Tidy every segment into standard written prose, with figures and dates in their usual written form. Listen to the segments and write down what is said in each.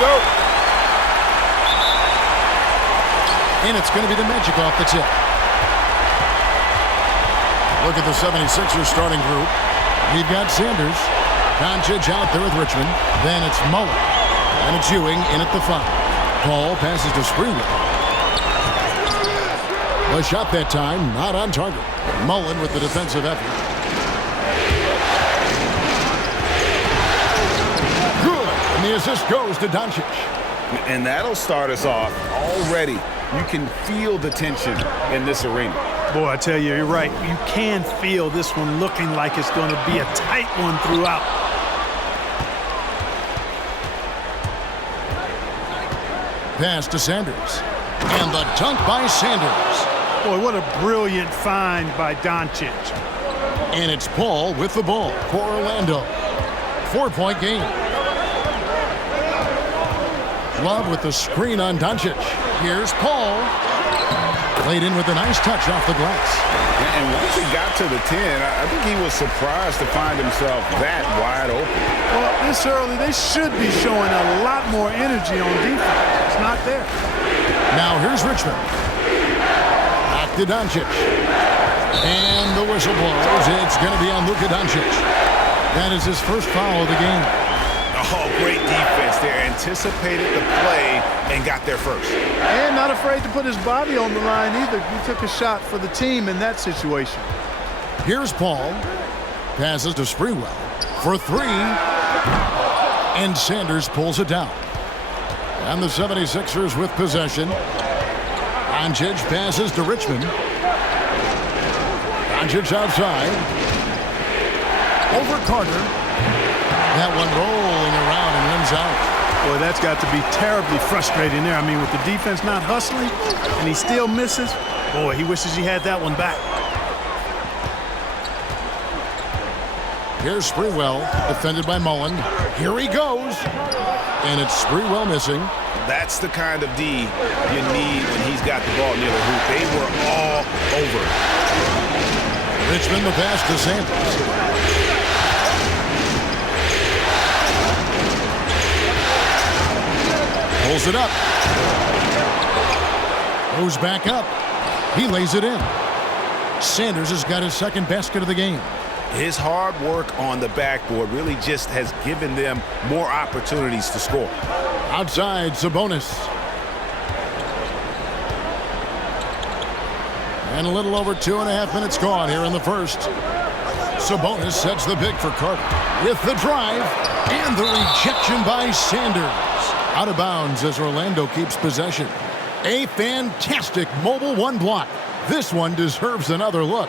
go. And it's going to be the Magic off the tip. Look at the 76ers starting group. We've got Sanders. Doncic out there with Richmond. Then it's Mullen. And it's Ewing in at the 5. Paul passes to Sprewell. A shot that time, not on target. Mullen with the defensive effort. Good. And the assist goes to Doncic. And that'll start us off already. You can feel the tension in this arena. Boy, I tell you, you're right. You can feel this one looking like it's going to be a tight one throughout. Pass to Sanders. And the dunk by Sanders. Boy, what a brilliant find by Doncic. And it's Paul with the ball for Orlando. 4-point game. Love with the screen on Doncic. Here's Paul. Played in with a nice touch off the glass. And once he got to the 10, I think he was surprised to find himself that wide open. Well, this early, they should be showing a lot more energy on defense. It's not there. Now here's Richmond. Back to Doncic. And the whistle blows. It's going to be on Luka Doncic. That is his first foul of the game. Oh, great defense there. Anticipated the play and got there first. And not afraid to put his body on the line either. He took a shot for the team in that situation. Here's Paul. Passes to Sprewell for 3. And Sanders pulls it down. And the 76ers with possession. Doncic passes to Richmond. Doncic outside. Over Carter. That one rolling around and runs out. Boy, that's got to be terribly frustrating there. I mean, with the defense not hustling and he still misses, boy, he wishes he had that one back. Here's Sprewell, defended by Mullen. Here he goes. And it's Sprewell missing. That's the kind of D you need when he's got the ball near the hoop. They were all over. Richmond the pass to Sanders. Pulls it up. Goes back up. He lays it in. Sanders has got his second basket of the game. His hard work on the backboard really just has given them more opportunities to score. Outside, Sabonis. And a little over 2.5 minutes gone here in the first. Sabonis sets the pick for Carter. With the drive and the rejection by Sanders. Out of bounds as Orlando keeps possession. A fantastic mobile one block. This one deserves another look.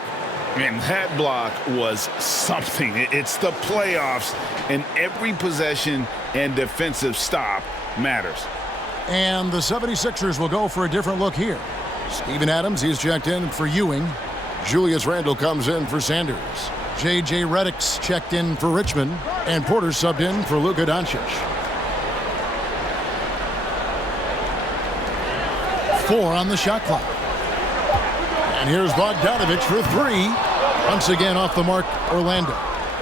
And that block was something. It's the playoffs, and every possession and defensive stop matters. And the 76ers will go for a different look here. Steven Adams, he's checked in for Ewing. Julius Randle comes in for Sanders. J.J. Redick's checked in for Richmond. And Porter subbed in for Luka Doncic. 4 on the shot clock. And here's Bogdanovic for 3. Once again off the mark, Orlando.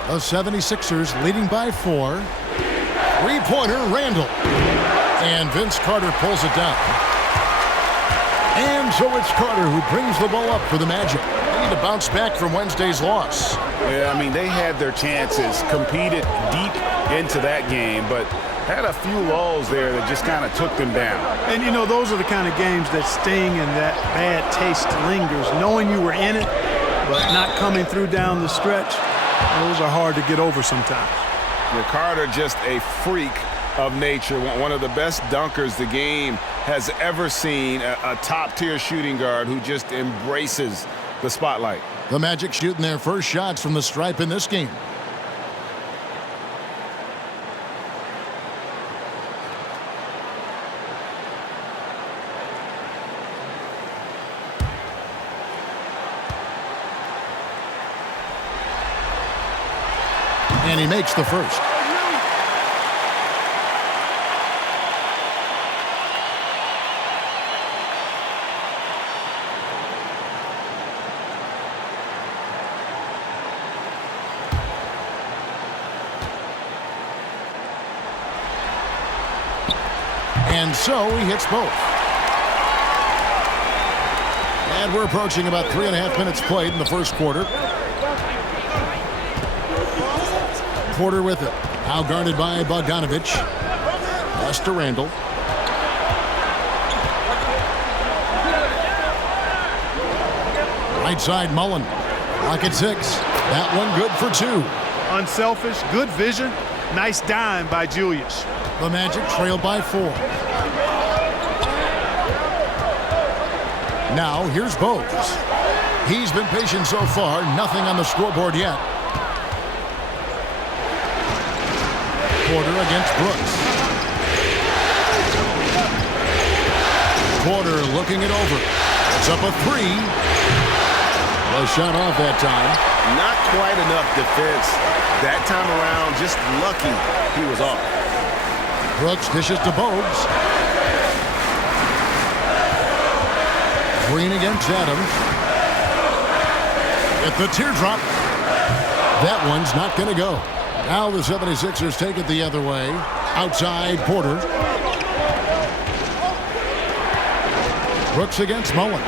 The 76ers leading by 4. Three-pointer, Randle. And Vince Carter pulls it down. And so it's Carter who brings the ball up for the Magic. They need to bounce back from Wednesday's loss. Yeah, I mean, they had their chances, competed deep into that game, but had a few lulls there that just kind of took them down. And, you know, those are the kind of games that sting and that bad taste lingers. Knowing you were in it, but not coming through down the stretch, those are hard to get over sometimes. Carter, just a freak of nature, one of the best dunkers the game has ever seen, a top-tier shooting guard who just embraces the spotlight. The Magic shooting their first shots from the stripe in this game. And he makes the first. And so he hits both. And we're approaching about 3.5 minutes played in the first quarter. Porter with it. Now guarded by Bogdanovich. Pass to Randall. Right side, Mullen. Lock at 6. That one good for 2. Unselfish, good vision. Nice dime by Julius. The Magic trail by 4. Now here's Bogues. He's been patient so far. Nothing on the scoreboard yet. Porter against Brooks. Porter looking it over. It's up a 3. A shot off that time. Not quite enough defense that time around. Just lucky he was off. Brooks dishes to Bogues. Green against Adams. At the teardrop. That one's not going to go. Now the 76ers take it the other way. Outside, Porter. Brooks against Mullen.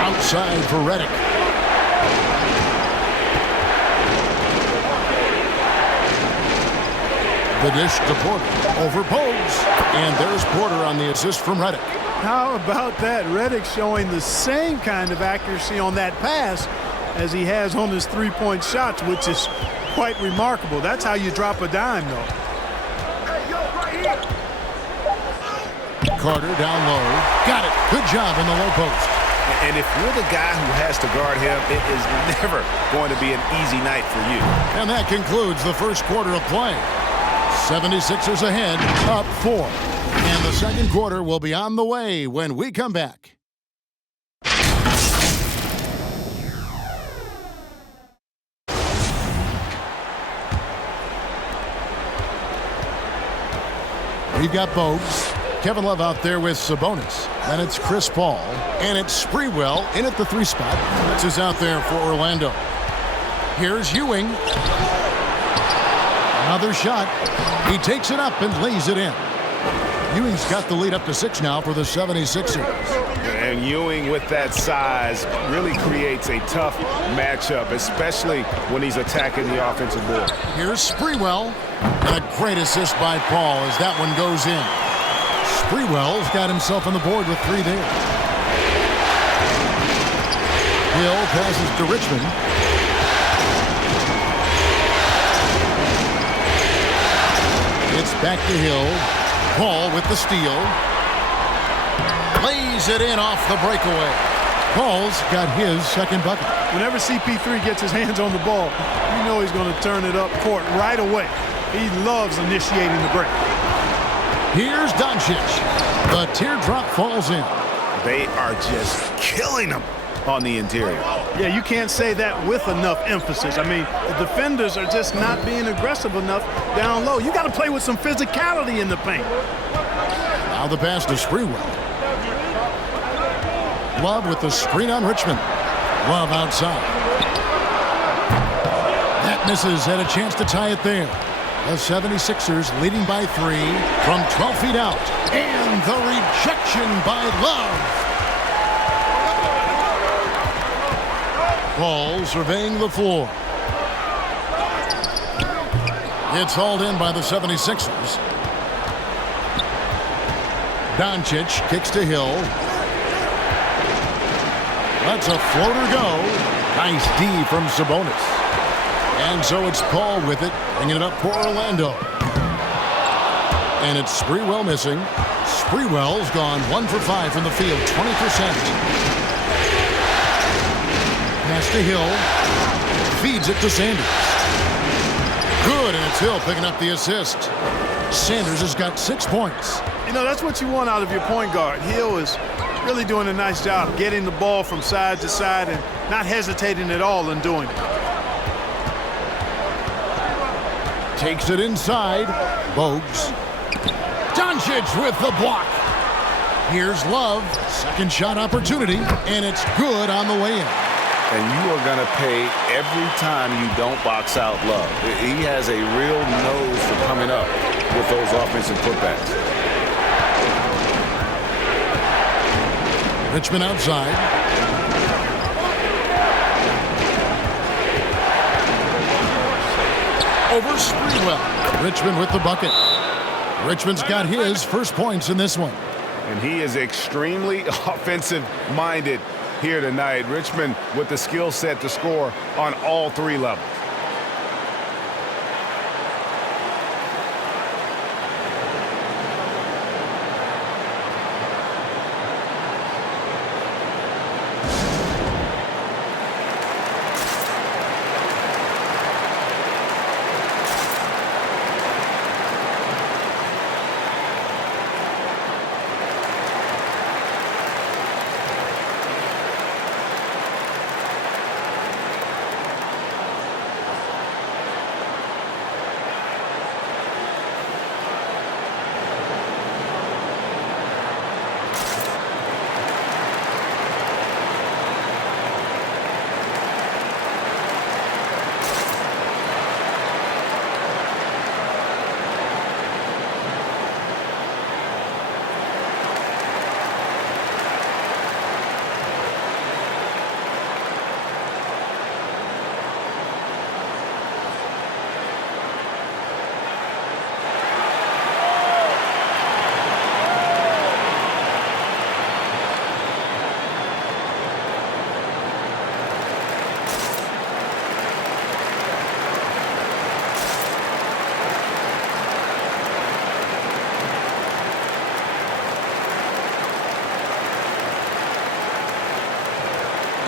Outside for Redick. The dish to Porter. Over Bogues. And there's Porter on the assist from Redick. How about that? Redick showing the same kind of accuracy on that pass as he has on his three-point shots, which is quite remarkable. That's how you drop a dime, though. Carter down low. Got it. Good job in the low post. And if you're the guy who has to guard him, it is never going to be an easy night for you. And that concludes the first quarter of play. 76ers ahead, up 4. And the second quarter will be on the way when we come back. We've got Bogues. Kevin Love out there with Sabonis. Then it's Chris Paul. And it's Sprewell in at the 3 spot. That's who's out there for Orlando. Here's Ewing. Another shot. He takes it up and lays it in. Ewing's got the lead up to 6 now for the 76ers. And Ewing with that size really creates a tough matchup, especially when he's attacking the offensive board. Here's Sprewell. And a great assist by Paul as that one goes in. Sprewell's got himself on the board with 3 there. Hill passes to Richmond. It's back to Hill. Paul with the steal. Lays it in off the breakaway. Paul's got his second bucket. Whenever CP3 gets his hands on the ball, you know he's going to turn it up court right away. He loves initiating the break. Here's Doncic. The teardrop falls in. They are just killing him on the interior. Yeah, you can't say that with enough emphasis. I mean, the defenders are just not being aggressive enough down low. You got to play with some physicality in the paint. Now the pass to Sprewell. Love with the screen on Richmond. Love outside. That misses. Had a chance to tie it there. The 76ers leading by 3 from 12 feet out. And the rejection by Love. Paul surveying the floor. It's hauled in by the 76ers. Doncic kicks to Hill. That's a floater go. Nice D from Sabonis. And so it's Paul with it, bringing it up for Orlando. And it's Sprewell missing. Sprewell's gone 1 for 5 from the field, 20%. Pass to Hill. Feeds it to Sanders. Good, and it's Hill picking up the assist. Sanders has got 6 points. You know, that's what you want out of your point guard. Hill is really doing a nice job getting the ball from side to side and not hesitating at all in doing it. Takes it inside. Bogues. Doncic with the block. Here's Love. Second shot opportunity, and it's good on the way in. And you are going to pay every time you don't box out Love. He has a real nose for coming up with those those offensive putbacks. Richmond outside. Over Sprewell. Richmond with the bucket. Richmond's got his first points in this one. And he is extremely offensive-minded here tonight. Richmond with the skill set to score on all three levels.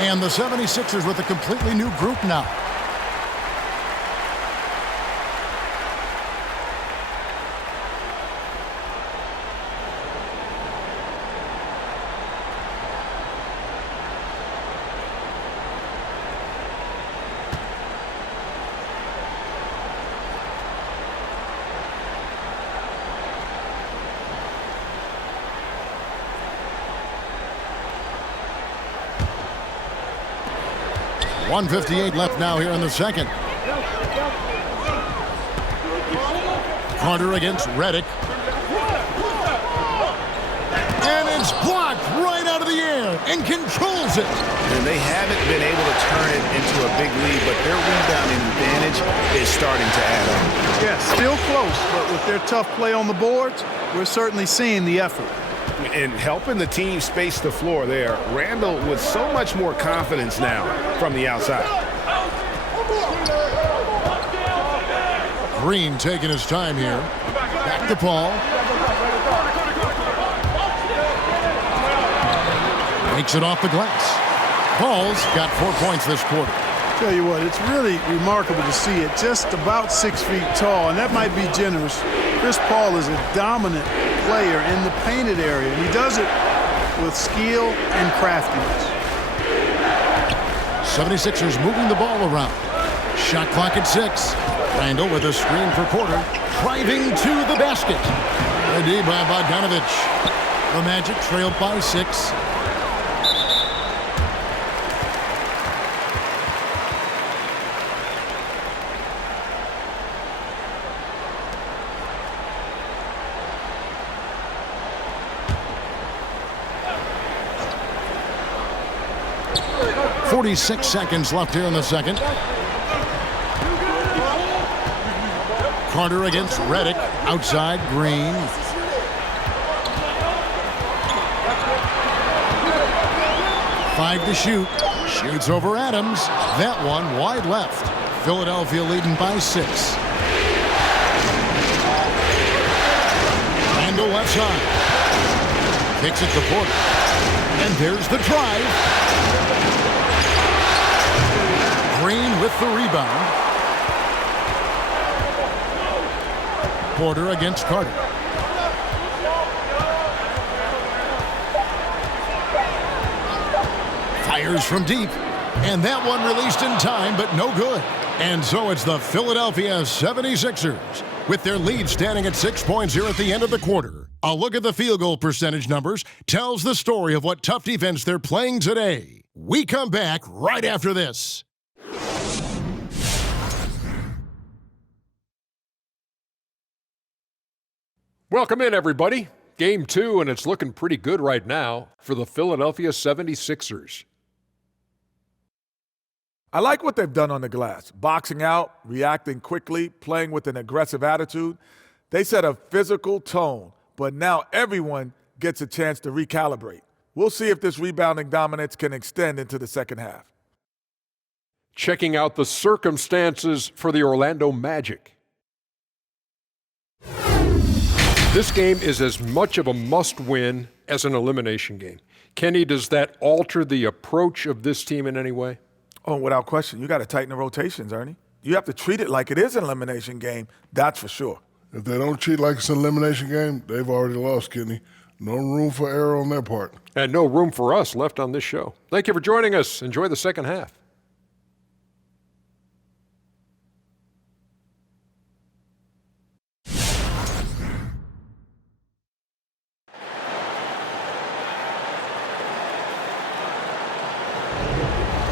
And the 76ers with a completely new group now. .158 left now here in the second. Carter against Redick. And it's blocked right out of the air and controls it. And they haven't been able to turn it into a big lead, but their rebounding advantage is starting to add up. Yeah, still close, but with their tough play on the boards, we're certainly seeing the effort. And helping the team space the floor there. Randall with so much more confidence now from the outside. Green taking his time here. Back to Paul. Makes it off the glass. Paul's got 4 points this quarter. Tell you what, it's really remarkable to see it. Just about 6 feet tall, and that might be generous. Chris Paul is a dominant player in the painted area, and he does it with skill and craftiness. 76ers moving the ball around. Shot clock at 6. Randall with a screen for Porter. Driving to the basket. Ready by Bogdanovich. The Magic trailed by 6. .46 seconds left here in the second. Carter against Redick. Outside, Green. Five to shoot. Shoots over Adams. That one wide left. Philadelphia leading by 6. Randall left side. Kicks it to Porter. And there's the drive. Green with the rebound. Porter against Carter. Fires from deep. And that one released in time, but no good. And so it's the Philadelphia 76ers with their lead standing at 6 points here at the end of the quarter. A look at the field goal percentage numbers tells the story of what tough defense they're playing today. We come back right after this. Welcome in, everybody. Game 2, and it's looking pretty good right now for the Philadelphia 76ers. I like what they've done on the glass. Boxing out, reacting quickly, playing with an aggressive attitude. They set a physical tone, but now everyone gets a chance to recalibrate. We'll see if this rebounding dominance can extend into the second half. Checking out the circumstances for the Orlando Magic. This game is as much of a must-win as an elimination game. Kenny, does that alter the approach of this team in any way? Oh, without question. You got to tighten the rotations, Ernie. You have to treat it like it is an elimination game, that's for sure. If they don't treat like it's an elimination game, they've already lost, Kenny. No room for error on their part. And no room for us left on this show. Thank you for joining us. Enjoy the second half.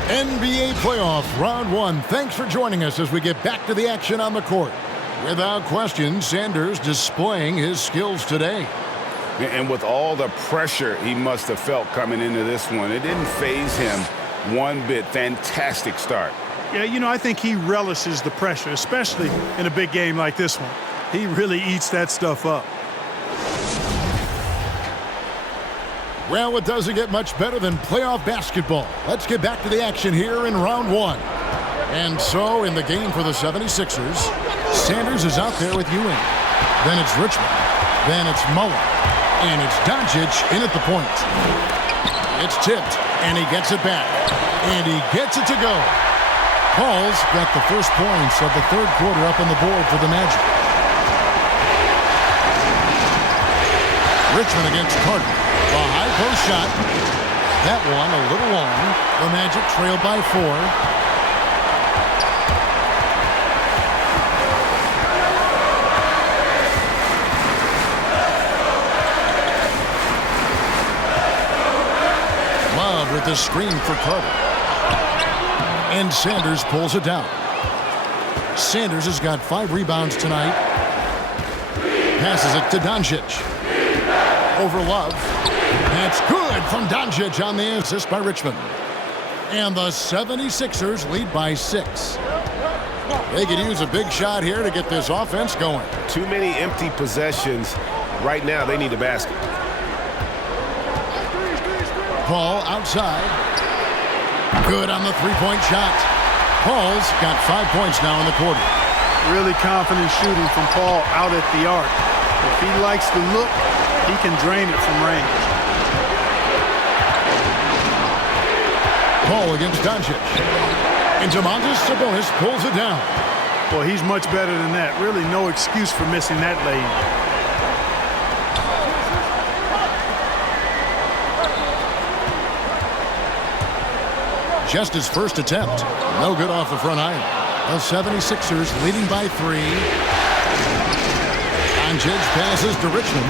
NBA playoff round 1. Thanks for joining us as we get back to the action on the court. Without question, Sanders displaying his skills today. And with all the pressure he must have felt coming into this one, it didn't faze him one bit. Fantastic start. Yeah, you know, I think he relishes the pressure, especially in a big game like this one. He really eats that stuff up. Well, it doesn't get much better than playoff basketball. Let's get back to the action here in round 1. And so, in the game for the 76ers, Sanders is out there with Ewing. Then it's Richmond. Then it's Mullen. And it's Doncic in at the point. It's tipped, and he gets it back. And he gets it to go. Paul's got the first points of the third quarter up on the board for the Magic. Richmond against Carter. A high post shot. That one a little long. The Magic trail by 4. Love with the screen for Carter. And Sanders pulls it down. Sanders has got 5 rebounds tonight. Passes it to Doncic. Over Love. That's good from Doncic on the assist by Richmond. And the 76ers lead by 6. They could use a big shot here to get this offense going. Too many empty possessions. Right now, they need a basket. Paul outside. Good on the three-point shot. Paul's got 5 points now in the quarter. Really confident shooting from Paul out at the arc. If he likes the look, he can drain it from range. Paul against Doncic. And Domantas Sabonis pulls it down. Well, he's much better than that. Really no excuse for missing that lane. Just his first attempt. No good off the front iron. The 76ers leading by 3. Doncic passes to Richmond.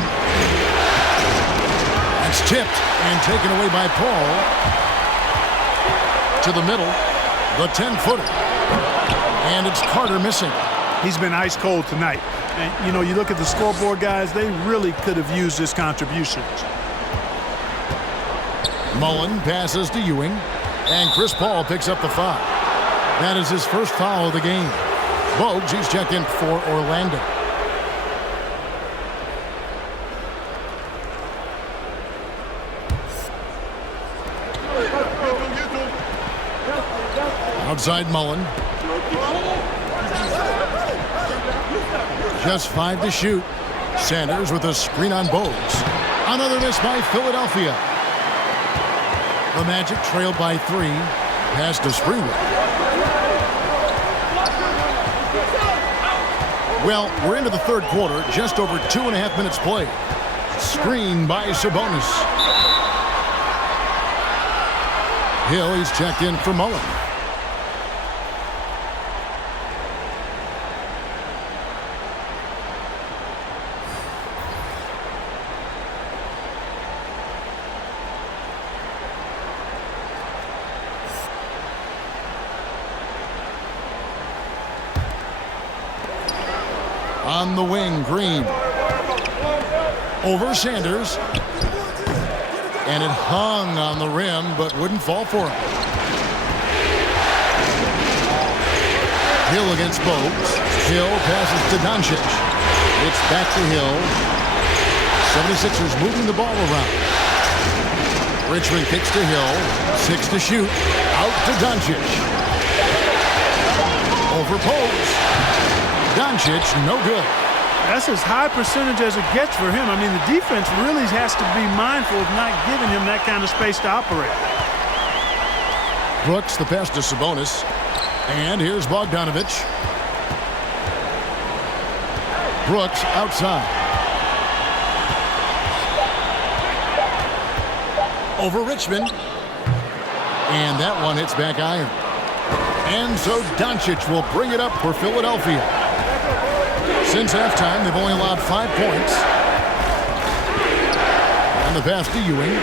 That's tipped and taken away by Paul. To the middle. The 10-footer. And it's Carter missing. He's been ice cold tonight. And, you know, you look at the scoreboard, guys, they really could have used his contributions. Mullen passes to Ewing. And Chris Paul picks up the foul. That is his first foul of the game. Bogues, he's checked in for Orlando. Outside Mullen. Just 5 to shoot. Sanders with a screen on Bogues. Another miss by Philadelphia. The Magic trailed by 3. Pass to Springwood. Well, we're into the third quarter. Just over 2.5 minutes played. Screen by Sabonis. Hill, he's checked in for Mullen. On the wing, Green. Over Sanders. And it hung on the rim, but wouldn't fall for him. Hill against Bogues. Hill passes to Doncic. It's back to Hill. 76ers moving the ball around. Richmond kicks to Hill. 6 to shoot. Out to Doncic. Over Bogues. Doncic, no good. That's as high percentage as it gets for him. I mean, the defense really has to be mindful of not giving him that kind of space to operate. Brooks, the pass to Sabonis. And here's Bogdanovic. Brooks outside. Over Richmond. And that one hits back iron. And so Doncic will bring it up for Philadelphia. Since halftime, they've only allowed 5 points. And the pass to Ewing.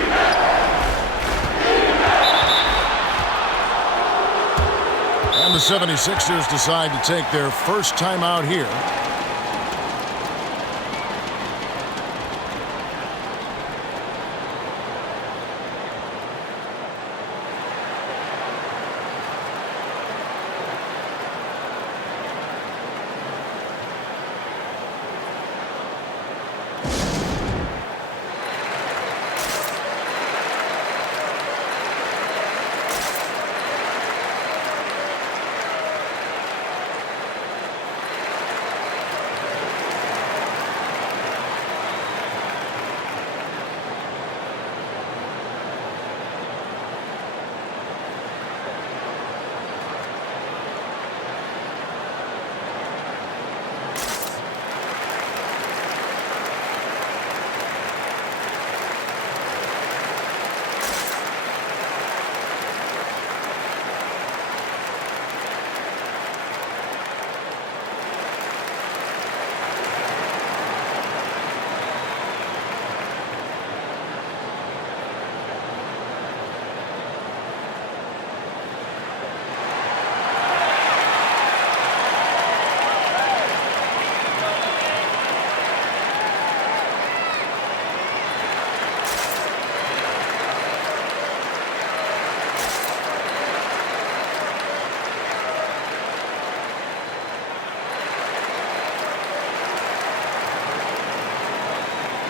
And the 76ers decide to take their first timeout here.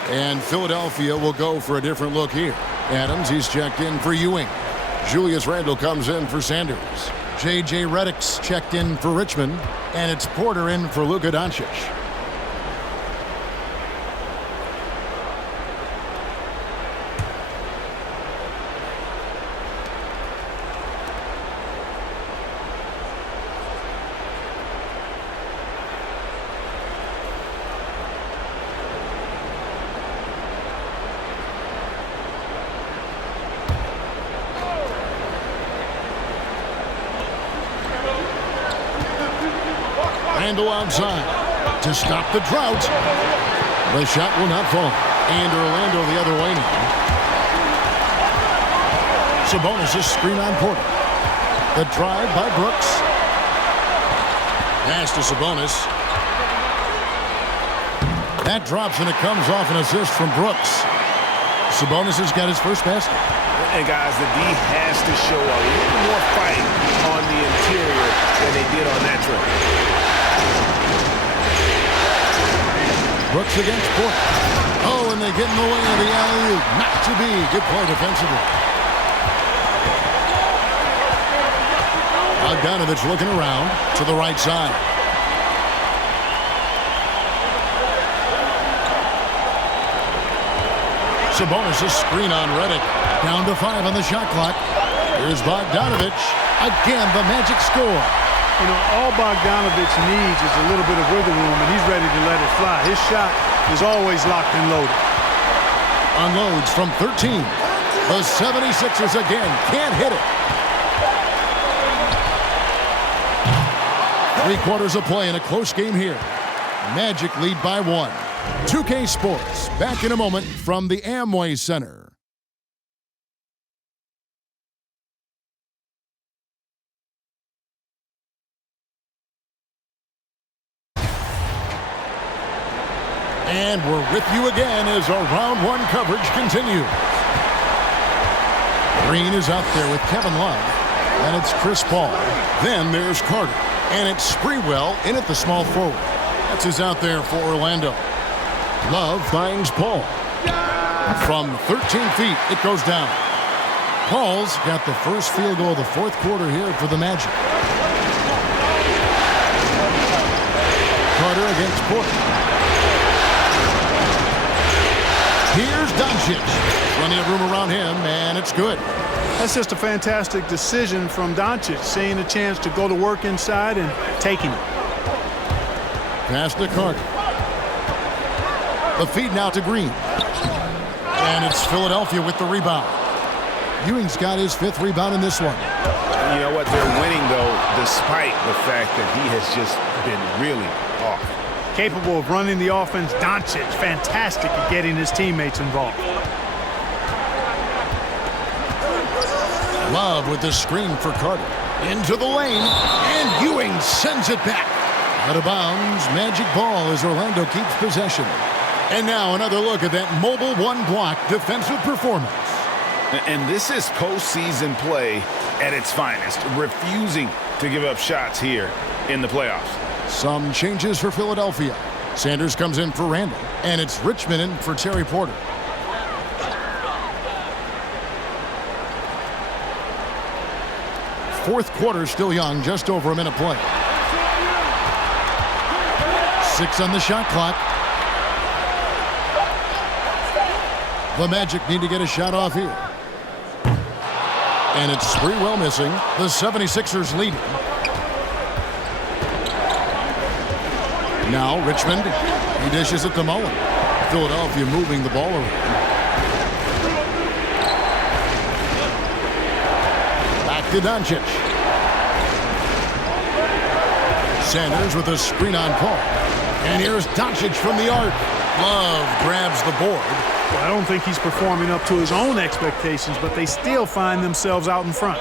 And Philadelphia will go for a different look here. Adams, he's checked in for Ewing. Julius Randle comes in for Sanders. J.J. Redick's checked in for Richmond. And it's Porter in for Luka Doncic. Randle outside to stop the drought. The shot will not fall. And Orlando the other way now. Sabonis is screen on Porter. The drive by Brooks. Pass to Sabonis. That drops and it comes off an assist from Brooks. Sabonis has got his first basket. And guys, the D has to show a little more fight on the interior than they did on that trip. Brooks against Porter. Oh, and they get in the way of the alley-oop. Not to be. Good play defensively. Bogdanovic looking around to the right side. Sabonis' screen on Redick. Down to 5 on the shot clock. Here's Bogdanovic. Again, the Magic score. You know, all Bogdanovic needs is a little bit of wiggle room, and he's ready to let it fly. His shot is always locked and loaded. Unloads from 13. The 76ers again can't hit it. 3/4 of play in a close game here. Magic lead by 1. 2K Sports, back in a moment from the Amway Center. And we're with you again as our round one coverage continues. Green is out there with Kevin Love. And it's Chris Paul. Then there's Carter. And it's Sprewell in at the small forward. That's who's out there for Orlando. Love finds Paul. From 13 feet, it goes down. Paul's got the first field goal of the fourth quarter here for the Magic. Carter against Porter. Here's Doncic. Plenty of room around him, and it's good. That's just a fantastic decision from Doncic, seeing a chance to go to work inside and taking it. Pass to Carter. The feed now to Green. And it's Philadelphia with the rebound. Ewing's got his fifth rebound in this one. You know what? They're winning, though, despite the fact that he has just been really off. Capable of running the offense, Doncic, fantastic at getting his teammates involved. Love with the screen for Carter. Into the lane, and Ewing sends it back. Out of bounds, Magic ball as Orlando keeps possession. And now another look at that mobile one-block defensive performance. And this is postseason play at its finest, refusing to give up shots here in the playoffs. Some changes for Philadelphia. Sanders comes in for Randall, and it's Richmond in for Terry Porter. Fourth quarter still young, just over a minute play. 6 on the shot clock. The Magic need to get a shot off here. And it's Sprewell missing. The 76ers leading. Now Richmond. He dishes it to Mullen. Philadelphia moving the ball around. Back to Doncic. Sanders with a screen on Paul. And here's Doncic from the arc. Love grabs the board. Well, I don't think he's performing up to his own expectations, but they still find themselves out in front.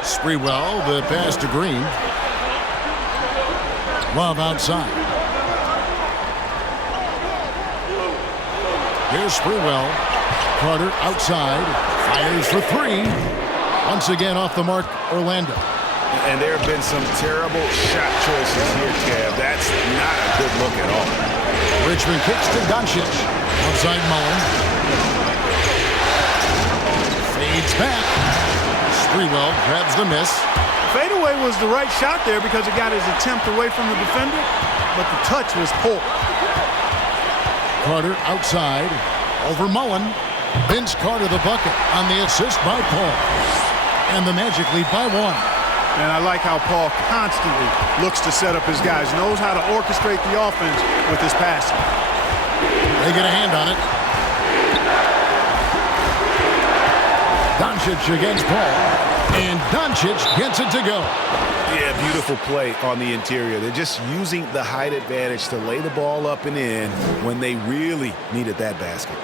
Sprewell, the pass to Green. Love outside. Here's Sprewell. Carter outside. Fires for 3. Once again off the mark, Orlando. And there have been some terrible shot choices here, Kev. That's not a good look at all. Richmond kicks to Doncic. Outside Mullen. Fades back. Sprewell grabs the miss. Fadeaway was the right shot there because it got his attempt away from the defender, but the touch was poor. Carter outside. Over Mullen. Vince Carter the bucket on the assist by Paul. And the Magic lead by 1. And I like how Paul constantly looks to set up his guys, knows how to orchestrate the offense with his passing. They get a hand on it. Doncic against Paul. And Doncic gets it to go. Yeah, beautiful play on the interior. They're just using the height advantage to lay the ball up and in when they really needed that basket.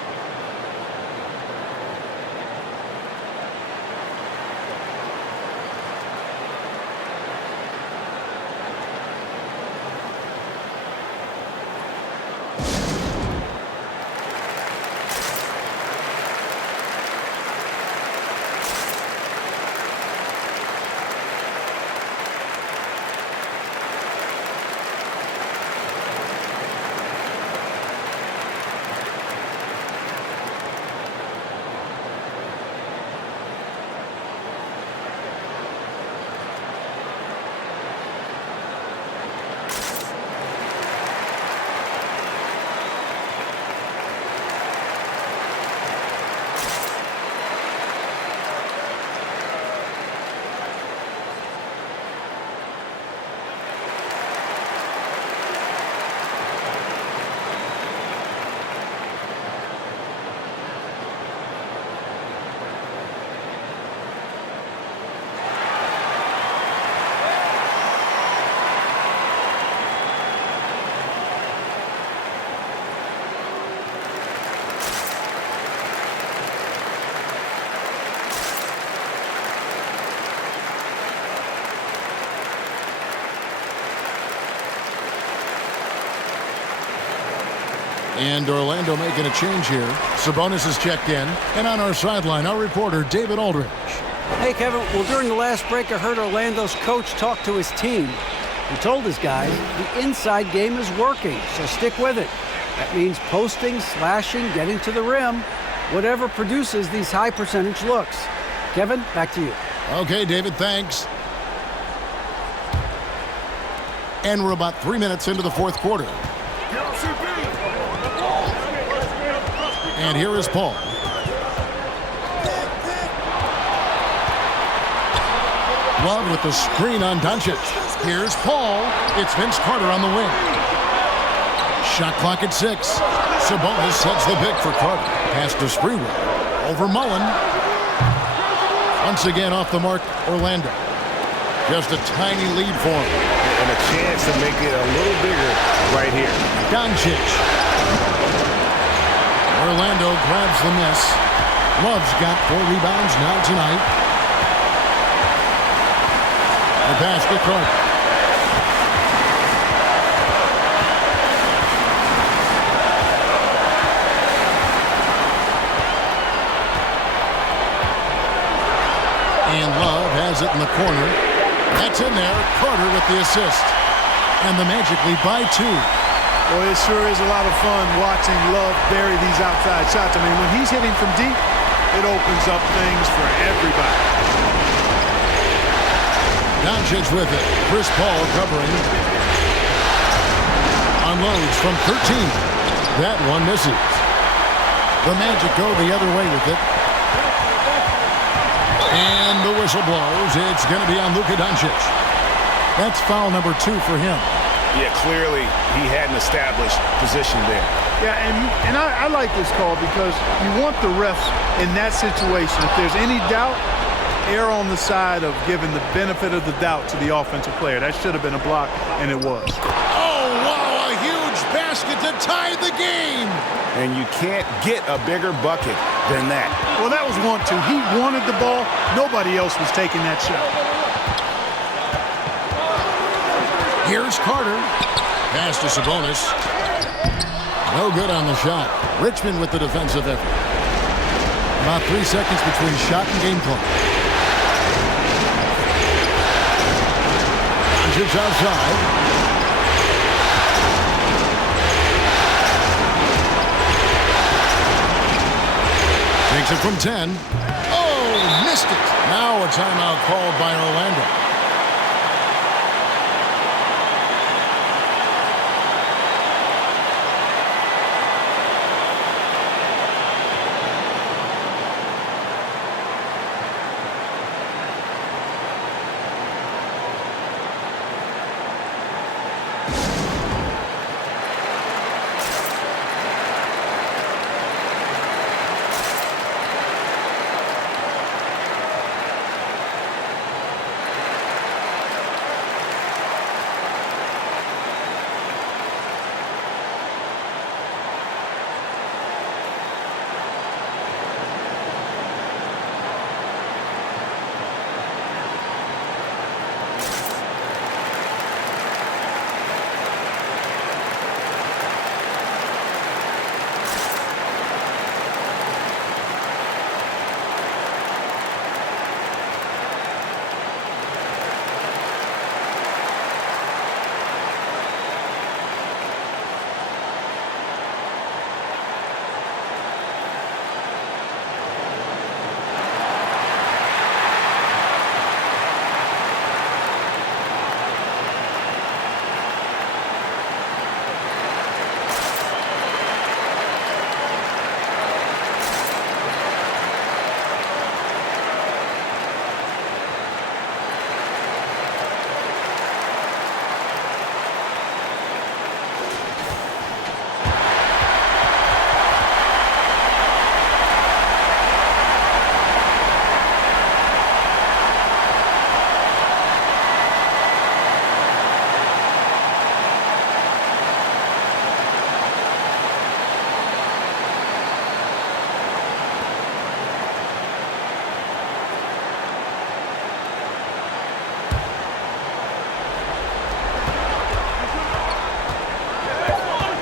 And Orlando making a change here. Sabonis is checked in. And on our sideline, our reporter, David Aldridge. Hey, Kevin. Well, during the last break, I heard Orlando's coach talk to his team. He told his guys the inside game is working, so stick with it. That means posting, slashing, getting to the rim, whatever produces these high percentage looks. Kevin, back to you. Okay, David, thanks. And we're about 3 minutes into the fourth quarter. And here is Paul. Love with the screen on Doncic. Here's Paul. It's Vince Carter on the wing. Shot clock at 6. Sabonis sets the pick for Carter. Pass to Sprewell. Over Mullen. Once again off the mark, Orlando. Just a tiny lead for him. And a chance to make it a little bigger right here. Doncic. Orlando grabs the miss. Love's got 4 rebounds now tonight. The pass to Carter. And Love has it in the corner. That's in there. Carter with the assist. And the Magic lead by 2. Boy, it sure is a lot of fun watching Love bury these outside shots. I mean, when he's hitting from deep, it opens up things for everybody. Doncic with it. Chris Paul covering. Unloads from 13. That one misses. The Magic go the other way with it. And the whistle blows. It's going to be on Luka Doncic. That's foul number 2 for him. Yeah, clearly he had an established position there. Yeah, and I like this call because you want the refs in that situation. If there's any doubt, err on the side of giving the benefit of the doubt to the offensive player. That should have been a block, and it was. Oh, wow, a huge basket to tie the game. And you can't get a bigger bucket than that. Well, that was 1-2. He wanted the ball. Nobody else was taking that shot. Here's Carter. Pass to Sabonis. No good on the shot. Richmond with the defensive effort. About 3 seconds between shot and game clock. Doncic outside. Takes it from 10. Oh, missed it. Now a timeout called by Orlando.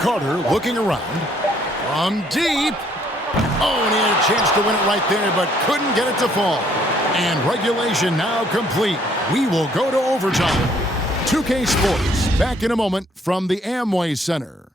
Carter looking around. From deep. Oh, and he had a chance to win it right there, but couldn't get it to fall. And regulation now complete. We will go to overtime. 2K Sports, back in a moment from the Amway Center.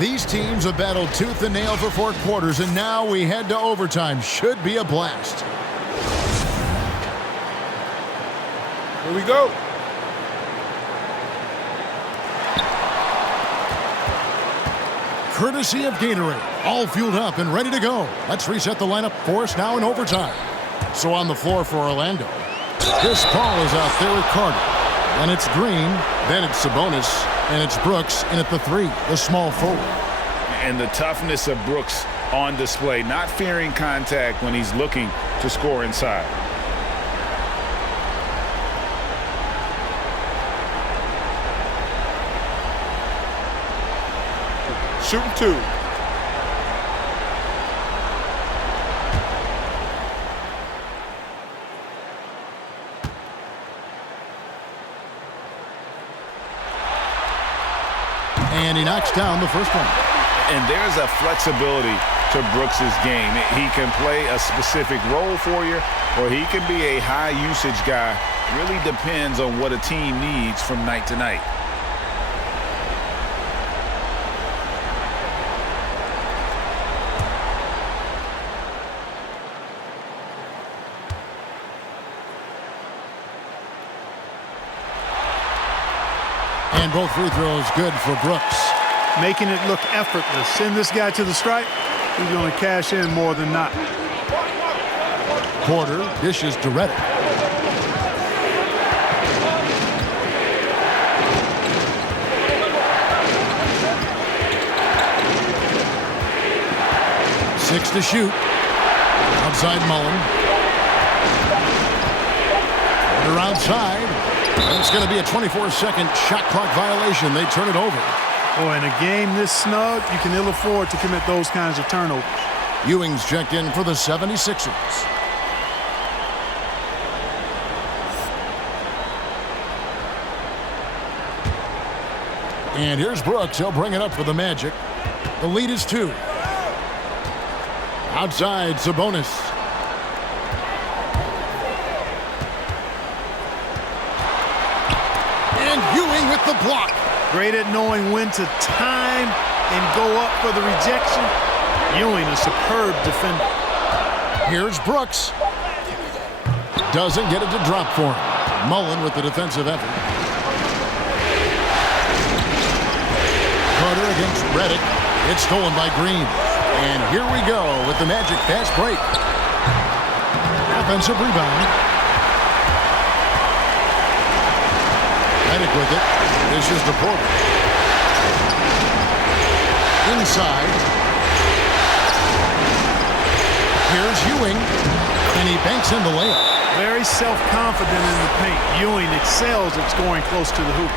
These teams have battled tooth and nail for 4 quarters, and now we head to overtime. Should be a blast. Here we go. Courtesy of Gatorade, all fueled up and ready to go. Let's reset the lineup for us now in overtime. So on the floor for Orlando, Chris Paul is out there with Carter. Then it's Green, then it's Sabonis, and it's Brooks in at the 3, the small forward. And the toughness of Brooks on display, not fearing contact when he's looking to score inside. Shooting 2. And he knocks down the first one. And there's a flexibility to Brooks's game. He can play a specific role for you, or he can be a high-usage guy. Really depends on what a team needs from night to night. And both free throws good for Brooks. Making it look effortless. Send this guy to the stripe. He's going to cash in more than not. Porter dishes to Redick. Six to shoot. Outside Mullen. Porter outside. And it's going to be a 24-second shot clock violation. They turn it over. Boy, in a game this snug, you can ill afford to commit those kinds of turnovers. Ewing's checked in for the 76ers. And here's Brooks. He'll bring it up for the Magic. The lead is 2. Outside, Sabonis. And Ewing with the block. Great at knowing when to time and go up for the rejection. Ewing, a superb defender. Here's Brooks. Doesn't get it to drop for him. Mullen with the defensive effort. Carter against Redick. It's stolen by Green. And here we go with the Magic fast break. Offensive rebound. Redick with it. This is the Porter. Inside. Here's Ewing. And he banks in the layup. Very self-confident in the paint. Ewing excels at scoring close to the hoop.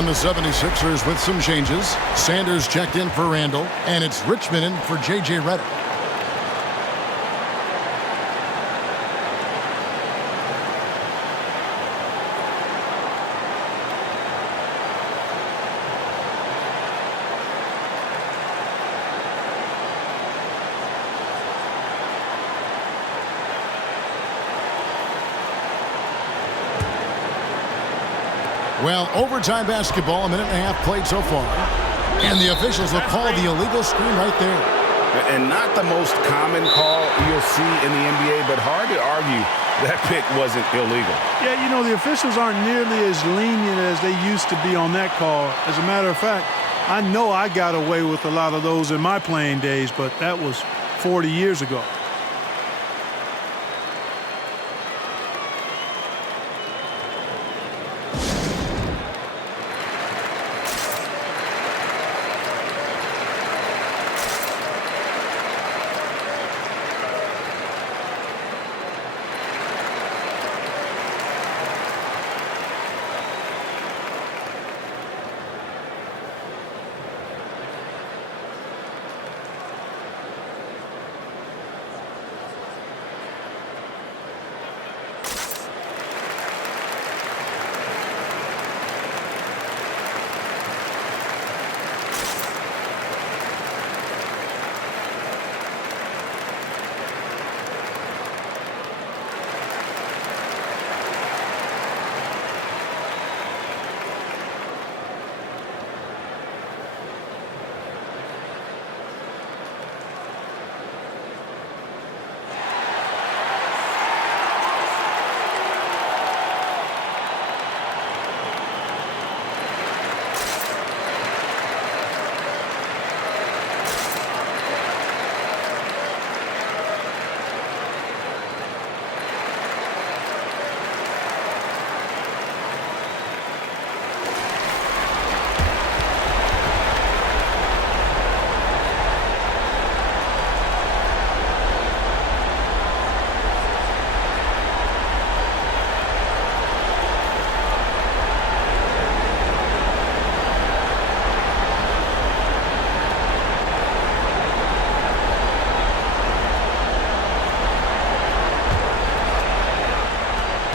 And the 76ers with some changes. Sanders checked in for Randall, and it's Richmond in for J.J. Redick. Well, overtime basketball, a minute and a half played so far. And the officials will call the illegal screen right there. And not the most common call you'll see in the NBA, but hard to argue that pick wasn't illegal. Yeah, you know, the officials aren't nearly as lenient as they used to be on that call. As a matter of fact, I know I got away with a lot of those in my playing days, but that was 40 years ago.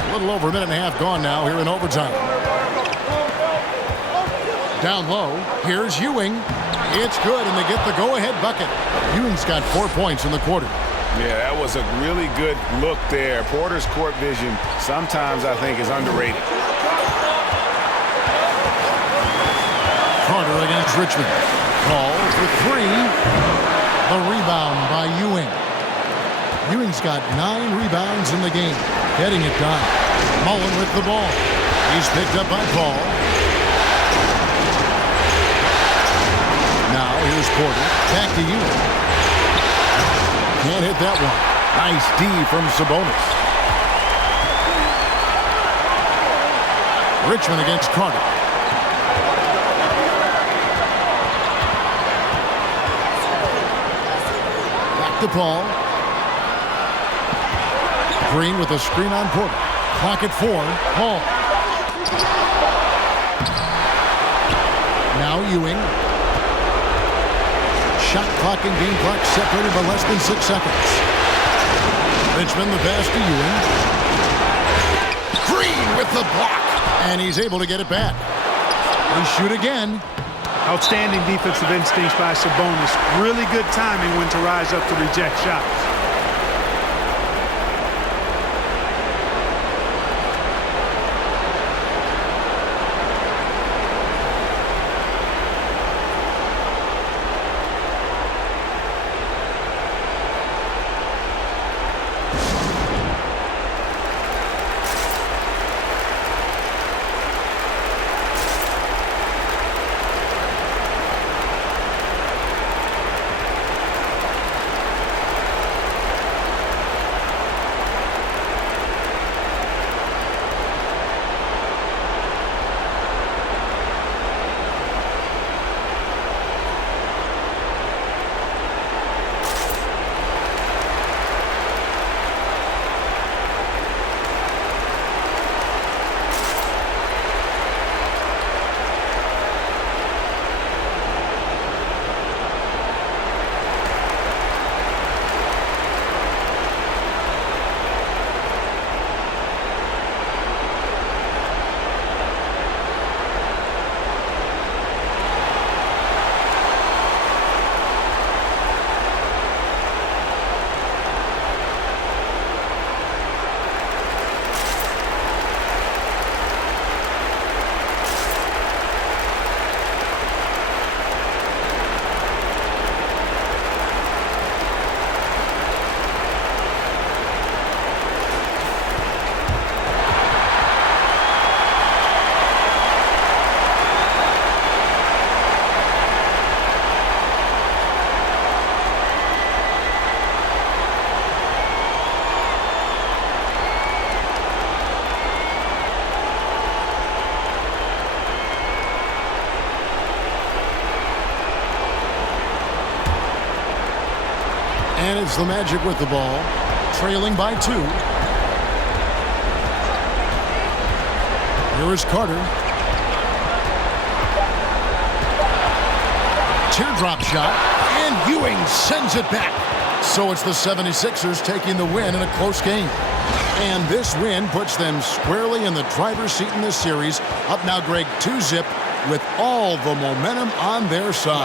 A little over a minute and a half gone now here in overtime. Down low, here's Ewing. It's good, and they get the go-ahead bucket. Ewing's got 4 points in the quarter. Yeah, that was a really good look there. Porter's court vision sometimes I think is underrated. Carter against Richmond. Paul for three. The rebound by Ewing. Ewing's got 9 rebounds in the game. Getting it done. Mullen with the ball. He's picked up by Paul. Now here's Porter. Back to Ewing. Can't hit that one. Nice D from Sabonis. Richmond against Carter. Back to Paul. Green with a screen on Porter. Clock at 4. Paul. Now Ewing. Shot clock and game clock separated by less than 6 seconds. Richmond the pass to Ewing. Green with the block. And he's able to get it back. They shoot again. Outstanding defensive instincts by Sabonis. Really good timing when to rise up to reject shots. And it's the Magic with the ball, trailing by 2. Here is Carter. Teardrop shot, and Ewing sends it back. So it's the 76ers taking the win in a close game. And this win puts them squarely in the driver's seat in this series. Up now, Greg, 2-zip with all the momentum on their side.